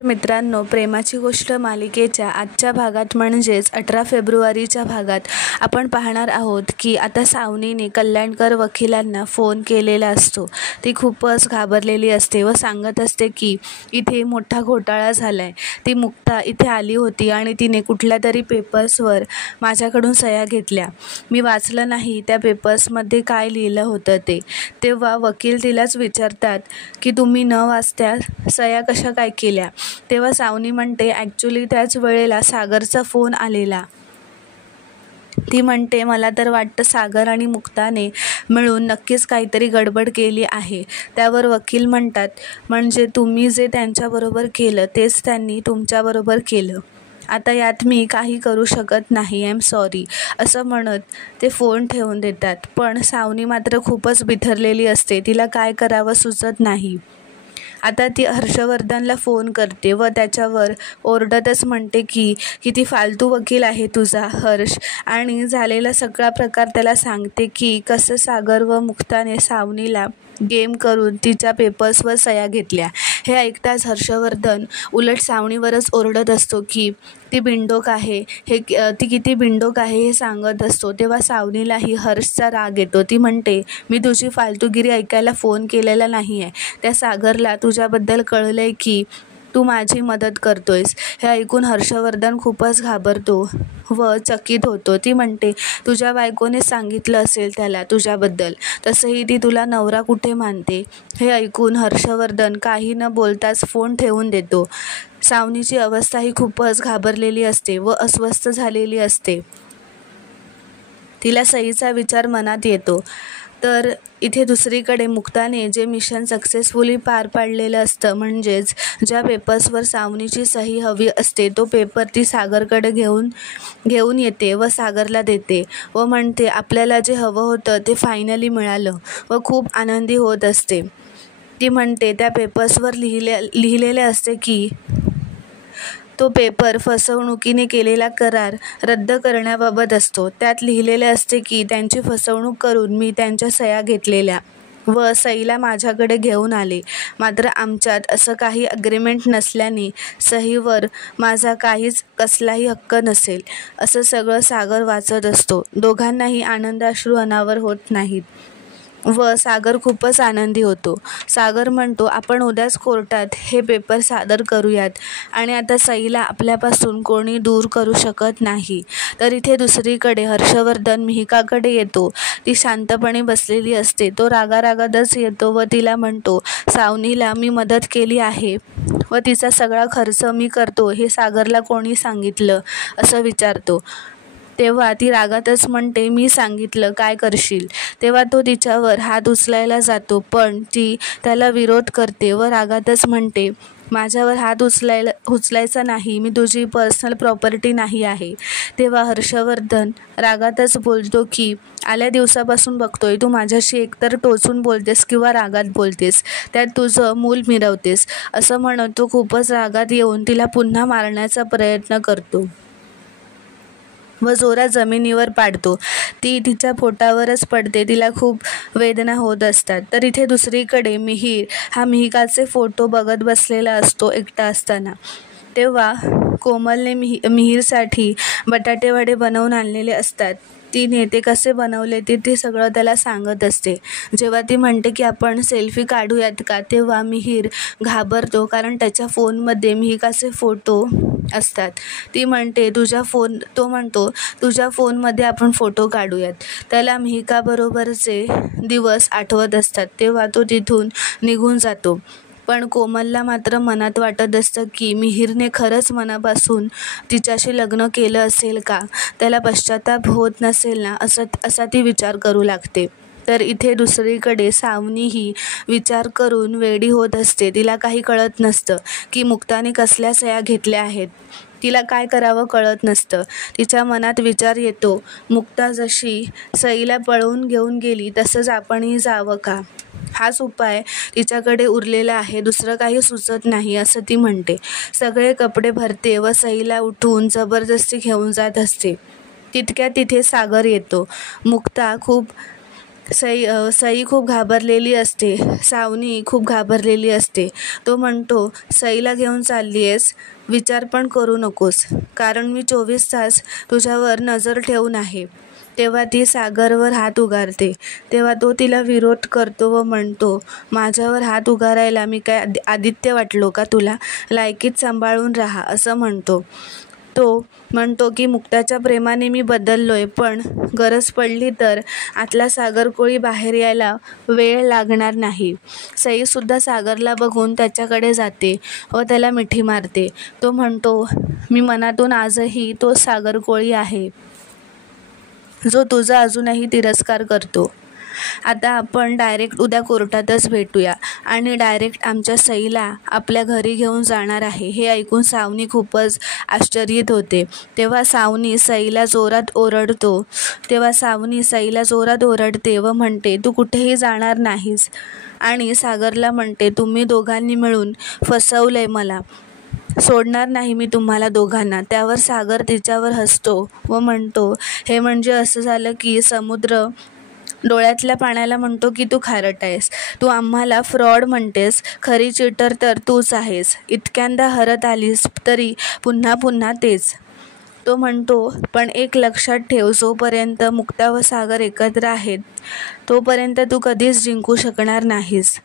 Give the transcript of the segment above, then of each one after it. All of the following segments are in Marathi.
मित्रांनो, प्रेमाची गोष्ट मालिकेच्या आजच्या भागात म्हणजेच 18 फेब्रुवारीच्या भागात आपण पाहणार आहोत की आता सावनीने कल्याणकर वकिलांना फोन केलेला असतो. ती खूपच घाबरलेली असते व सांगत असते की इथे मोठा घोटाळा झाला आहे. ती मुक्ता इथे आली होती आणि तिने कुठल्या तरी पेपर्सवर माझ्याकडून सह्या घेतल्या. मी वाचलं नाही त्या पेपर्समध्ये काय लिहिलं होतं ते. तेव्हा वकील तिलाच विचारतात की तुम्ही न वाचता सह्या कशा काय केल्या. तेव्हा सावनी म्हणते ॲक्च्युली त्याच वेळेला सागरचा फोन आलेला. ती म्हणते मला तर वाटतं सागर आणि मुक्ताने मिळून नक्कीच काहीतरी गडबड केली आहे. त्यावर वकील म्हणतात म्हणजे तुम्ही जे त्यांच्याबरोबर केलं तेच त्यांनी तुमच्याबरोबर केलं. आता यात मी काही करू शकत नाही, आय एम सॉरी असं म्हणत ते फोन ठेवून देतात. पण सावनी मात्र खूपच बिथरलेली असते. तिला काय करावं सुचत नाही. आता ती हर्षवर्धनला फोन करते व त्याच्यावर ओरडतच म्हणते की किती फालतू वकील आहे तुझा हर्ष, आणि झालेला सगळा प्रकार त्याला सांगते की कसं सागर व मुक्ताने सावनीला गेम करून तिच्या पेपर्सवर सह्या घेतल्या. हे ऐकताच हर्षवर्धन उलट सावनीवरच ओरडत असतो की ती बिंडोक आहे, ती किती बिंडोक आहे हे सांगत असतो. तेव्हा सावनीलाही हर्षचा राग येतो. ती म्हणते मी तुझी फालतूगिरी ऐकायला फोन केलेला नाही आहे. त्या सागरला तुझ्याबद्दल कळलं आहे की तू माझी मदत करतोयस. हे ऐकून हर्षवर्धन खूपच घाबरतो व चकित होतो. ती म्हणते तुझ्या बायकोने सांगितलं असेल त्याला तुझ्याबद्दल, तसंही ती तुला नवरा कुठे मानते. हे ऐकून हर्षवर्धन काही न बोलताच फोन ठेवून देतो. सावनीची अवस्था ही खूपच घाबरलेली असते व अस्वस्थ झालेली असते. तिला सईचा विचार मनात येतो. तर इथे दुसरीकडे मुक्ताने जे मिशन सक्सेसफुली पार पाडलेलं असतं, म्हणजेच ज्या पेपर्सवर सावनीची सही हवी असते तो पेपर ती सागरकडे घेऊन येते व सागरला देते व म्हणते आपल्याला जे हवं होतं ते फायनली मिळालं व खूप आनंदी होत असते. ती म्हणते त्या पेपर्सवर लिहिलेले असते की तो पेपर फसवणुकीने केलेला करार रद्द करण्याबाबत असतो. त्यात लिहिलेले असते की त्यांची फसवणूक करून मी त्यांच्या सह्या घेतलेल्या व सईला माझ्याकडे घेऊन आले. मात्र आमच्यात असं काही अग्रीमेंट नसल्याने सहीवर माझा कसलाही हक्क नसेल. असं सगळं सागर वाचत असतो. दोघांनाही आनंदाश्रू अनावर होत नाहीत व सागर खूपच आनंदी होतो. सागर म्हणतो आपण उद्याच कोर्टात हे पेपर सादर करूयात आणि आता सईला आपल्यापासून कोणी दूर करू शकत नाही. तर इथे दुसरीकडे हर्षवर्धन मिहिकाकडे येतो. ती शांतपणे बसलेली असते. तो रागारागातच येतो व तिला म्हणतो सावनीला मी मदत केली आहे व तिचा सगळा खर्च मी करतो हे सागरला कोणी सांगितलं असं विचारतो. तेव्हा ती रागातच म्हणते मी सांगितलं काय करशील. तेव्हा तो तिच्यावर हात उचलायला जातो पण ती त्याला विरोध करते व रागातच म्हणते माझ्यावर हात उचलायचा नाही, मी तुझी पर्सनल प्रॉपर्टी नाही आहे. तेव्हा हर्षवर्धन रागातच बोलतो की आल्या दिवसापासून बघतोय तू माझ्याशी एकतर टोचून बोलतेस किंवा रागात बोलतेस, त्यात तुझं मूल मिरवतेस. असं म्हणत तो खूपच रागात येऊन तिला पुन्हा मारण्याचा प्रयत्न करतो व जोरात जमिनीवर पाडतो. ती तिच्या पोटावरच पडते. तिला खूप वेदना होत असतात. तर इथे दुसरीकडे मिहीर हा मिहिकाचे फोटो बघत बसलेला असतो एकटा असताना. तेव्हा कोमलने मिहीरसाठी बटाटे वडे बनवून आणलेले असतात. तिने ते कसे बनवले ते सगळं त्याला सांगत असते. जेव्हा ती म्हणते की आपण सेल्फी काढूयात का, तेव्हा मिहीर घाबरतो कारण त्याच्या फोनमध्ये मिहिकाचे फोटो असतात. ती म्हणते तो म्हणतो तुझ्या फोनमध्ये आपण फोटो काढूयात. त्याला मिहिकाबरोबरचे दिवस आठवत असतात. तेव्हा तो तिथून निघून जातो. पण कोमलला मात्र मनात वाटत असतं की मिहीरने खरंच मनापासून तिच्याशी लग्न केलं असेल का, त्याला पश्चाताप होत नसेल ना असा ती विचार करू लागते. तर इथे दुसरीकडे सावनीही विचार करून वेडी होत असते. तिला काही कळत नसतं की मुक्ताने कसल्या सह्या घेतल्या आहेत. तिला काय करावं कळत नसतं. तिच्या मनात विचार येतो मुक्ता जशी सईला पळवून घेऊन गेली तसंच आपणही जावं का, हाच उपाय तिच्याकडे उरलेला आहे, दुसरं काही सुचत नाही असं ती म्हणते. सगळे कपडे भरते व सईला उठवून जबरदस्ती घेऊन जात असते. तितक्यात तिथे सागर येतो. मुक्ता खूप सई खूप घाबरलेली असते. सावनी खूप घाबरलेली असते. तो म्हणतो, सईला घेऊन चालली आहेस, विचार पण करू नकोस, कारण मी 24 तास तुझ्यावर नजर ठेवून आहे. तेव्हा ती सागरवर हात उगारते. तेव्हा तो तिला विरोध करतो व म्हणतो, माझ्यावर हात उगारायला मी काय आदित्य वाटलो का तुला? लायकीत सांभाळून राहा, असं म्हणतो. तो म्हणतो की मुक्ताच्या प्रेमाने मी बदललोय, पण गरज पडली तर आतला सागर कोळी बाहेर यायला वेळ लागणार नाही. सईसुद्धा सागरला बघून त्याच्याकडे जाते व त्याला मिठी मारते. तो म्हणतो, मी मनातून आजही तो सागर कोळी आहे जो तुझा अजूनही तिरस्कार करतो. आता आपण डायरेक्ट उद्या कोर्टातच भेटूया आणि डायरेक्ट आमच्या सईला आपल्या घरी घेऊन जाणार आहे. हे ऐकून सावनी खूपच आश्चर्यित होते. तेव्हा सावनी सईला जोरात ओरडते व म्हणते, तू कुठेही जाणार नाहीस. आणि सागरला म्हणते, तुम्ही दोघांनी मिळून फसवलंय मला, सोडणार नाही मी तुम्हाला दोघांना. त्यावर सागर तिच्यावर हसतो व म्हणतो, हे म्हणजे असं झालं की समुद्र डोळ्यातल्या पाण्याला म्हणतो की तू खारट आहेस, तू आम्हाला फ्रॉड म्हणतेस, खरी चिटर तर तूच आहेस. इतक्यांदा हरत आलीस तरी पुन्हा पुन्हा तेच. तो म्हणतो, पण एक लक्षात ठेव, जोपर्यंत मुक्ता व सागर एकत्र आहेत तोपर्यंत तू कधीच जिंकू शकणार नाहीस,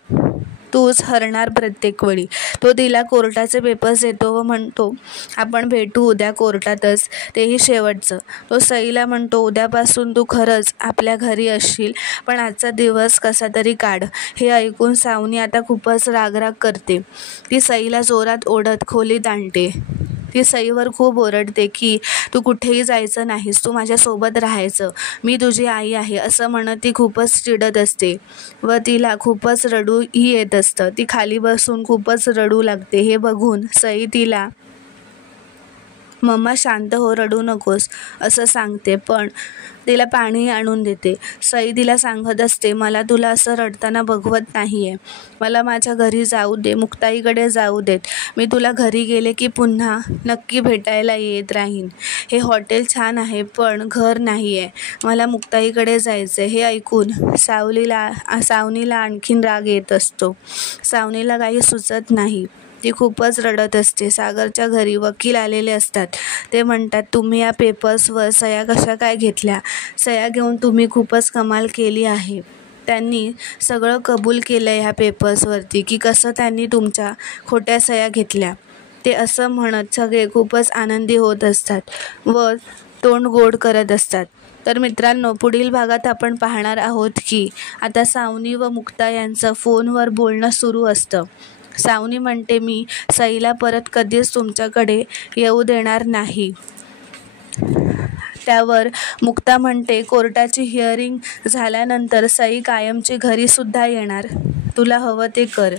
तूच हरणार प्रत्येक वेळी. तो तिला कोर्टाचे पेपर्स देतो व म्हणतो, आपण भेटू उद्या कोर्टातच, तेही शेवटचं. तो सईला म्हणतो, उद्यापासून तू खरंच आपल्या घरी असशील, पण आजचा दिवस कसा तरी काढ. हे ऐकून सावनी आता खूपच रागराग करते. ती सईला जोरात ओढत खोलीत आणते. ती सईवर खूप ओरडते की तू कुठेही जायचं नाहीस, तू माझ्यासोबत राहायचं, मी तुझी आई आहे, असं म्हणत ती खूपच चिडत असते व तिला खूपच रडूही येत असतं. ती खाली बसून खूपच रडू लागते. हे बघून सई तिला, मम्मा शांत हो, रडू नकोस, असं सांगते, पण तिला पाणी आणून देते. सई तिला सांगत असते, मला तुला असं रडताना बघवत नाही आहे, मला माझ्या घरी जाऊ दे, मुक्ताईकडे जाऊ देत, मी तुला घरी गेले की पुन्हा नक्की भेटायला येत राहीन. हे हॉटेल छान आहे पण घर नाही आहे, मला मुक्ताईकडे जायचं आहे. हे ऐकून सावनीला आणखीन राग येत असतो. सावनीला काही सुचत नाही. ती खूपच रडत असते. सागरच्या घरी वकील आलेले असतात. ते म्हणतात, तुम्ही या पेपर्सवर सह्या कशा काय घेतल्या? सह्या घेऊन तुम्ही खूपच कमाल केली आहे. त्यांनी सगळं कबूल केलं ह्या पेपर्सवरती की कसं त्यांनी तुमच्या खोट्या सह्या घेतल्या. ते असं म्हणत सगळे खूपच आनंदी होत असतात व तोंड गोड करत असतात. तर मित्रांनो, पुढील भागात आपण पाहणार आहोत की आता सावनी व मुक्ता यांचं फोनवर बोलणं सुरू असतं. सावनी म्हणते, मी सईला परत कधीच तुमच्याकडे येऊ देणार नाही. त्यावर मुक्ता म्हणते, कोर्टाची हिअरिंग झाल्यानंतर सई कायमची घरीसुद्धा येणार, तुला हवं ते कर.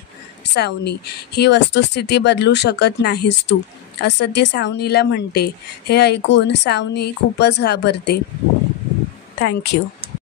सावनी, ही वस्तुस्थिती बदलू शकत नाहीस तू, असं ती सावनीला म्हणते. हे ऐकून सावनी खूपच घाबरते. थँक्यू.